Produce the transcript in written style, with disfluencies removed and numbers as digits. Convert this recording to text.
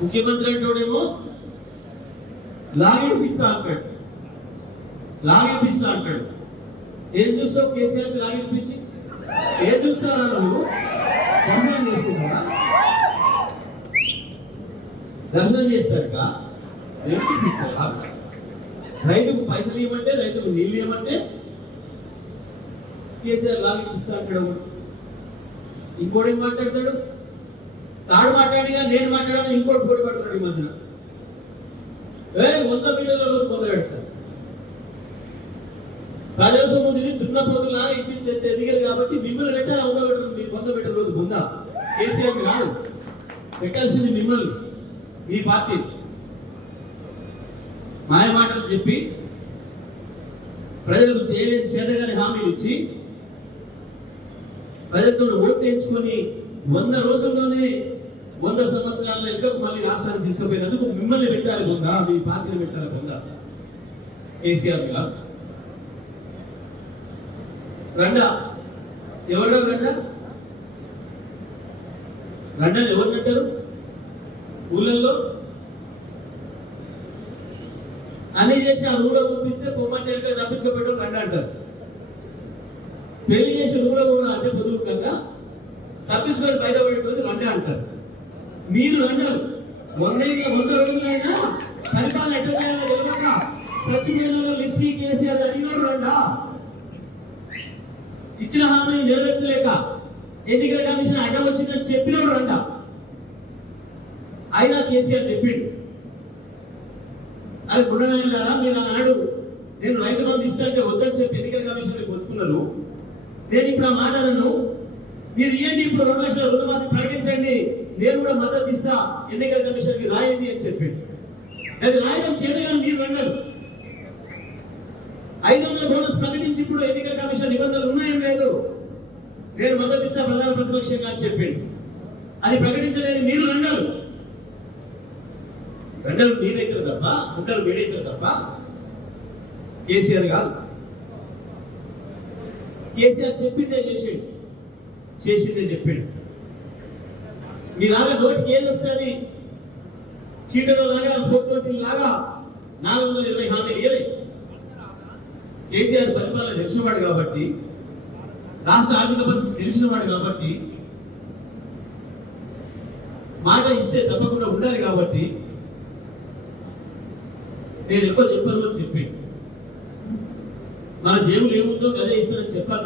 ముఖ్యమంత్రి అంటోడేమో లాగిపిస్తా అంటాడు. ఏం చూస్తావు కేసీఆర్ లాగిపించి? ఏం చూస్తారా నువ్వు? దర్శనం చేసుకుంటారా? దర్శనం చేస్తారుగా ఏమిపిస్తారా? రైతుకు పైసలు ఇవ్వమంటే, రైతుకు నీళ్ళు ఇవ్వమంటే కేసీఆర్ లాగిపిస్తా అంటాడు. ఇంకోటి ఏం మాట్లాడతాడు? తాడు మాట్లాడిగా నేను మాట్లాడాలని ఇంకోటి పోటీ పడుతున్నాడు. ఈ మధ్యన 100 మీటర్లలో మొదలు పెడతారు. ప్రజాస్వామ్యం తిరిగి దున్నపోతులా ఎదిగారు కాబట్టి మిమ్మల్ని పెట్టాలి. ఉండబెట్టరు. మీరు 100 మీటర్ల రోజు పొందా కేసీఆర్ కాదు పెట్టాల్సింది మిమ్మల్ని, మీ పార్టీ. మాయ మాటలు చెప్పి ప్రజలకు చేతగాని హామీలు ఇచ్చి ప్రజలతో ఓట్లు వేయించుకొని 100 రోజుల్లోనే 100 సంవత్సరాల వెనుకకు మళ్ళీ రాష్ట్రాన్ని తీసుకుపోయినందుకు మిమ్మల్ని పెట్టాలి కొందా, మీ పార్టీని పెట్టాలి కొందా కేసీఆర్ గా. రండా ఎవరో రండా ఎవరినంటారు? ఊళ్ళల్లో అన్ని చేసి ఆ ఊళ్ళో పంపిస్తే పొమ్మంటే తప్పించుకోబెట్టడం రండా అంటారు. పెళ్లి చేసి ఊళ్ళో కూడా అంటే పొదుపు కన్నా తప్పించుకొని బయటపడిపోతే రండా అంటారు. మీరు అన్నారు 100 రోజులైనా పరిపాలన ఎట్లా చేయాలో తెలియక సచివేలలో లిస్ట్ కేసీఆర్ అడిగారు. రండా ఇచ్చిన హామీని నెరవేర్చలేక ఎన్నికల కమిషన్ అడ్డం వచ్చిందని చెప్పినాడు. రండా అయినా కేసీఆర్ చెప్పిండు. అది గుండెనాయన మీరు అన్నాడు నేను రైతు బంధు ఇస్తాంటే వద్దని చెప్పి ఎన్నికల కమిషన్ ఒప్పుకున్నారు. నేను ఇప్పుడు ఆ మాటలను మీరు ఏంటి ఇప్పుడు 2 లక్షల రుణమాఫీ ప్రకటించండి, నేను కూడా మద్దతు ఇస్తా, ఎన్నికల కమిషన్ కి రాయండి అని చెప్పిండు. అది రాయడం చేయడం మీరు అన్నారు. 500 బోనస్ ప్రకటించి ఇప్పుడు ఎన్నికల కమిషన్ నిబంధనలు ఉన్నాయేం లేదు, నేను మద్దతు ఇస్తా ప్రధాన ప్రతిపక్షంగా అని చెప్పిండు. అది ప్రకటించలేదు మీరు అన్నారు. రెండలు మీరైతే తప్ప ఉండరు మీరైతే తప్ప కేసీఆర్ కాదు. కేసీఆర్ చెప్పిందే చేసిందే చెప్పిండు. మీలాగా నోటికి ఏది వస్తుంది? చీటలో లాగా 420 లాగా 420 హామీలు ఇవ్వలే. కేసీఆర్ పరిపాలన తెలిసినవాడు కాబట్టి, రాష్ట్ర ఆర్థిక పరిస్థితి తెలిసినవాడు కాబట్టి, మాట ఇస్తే తప్పకుండా ఉండాలి కాబట్టి నేను ఎక్కువ చెప్పాను అని చెప్పి మన జేబులు ఏముందో అదే ఇస్తానని చెప్పాను.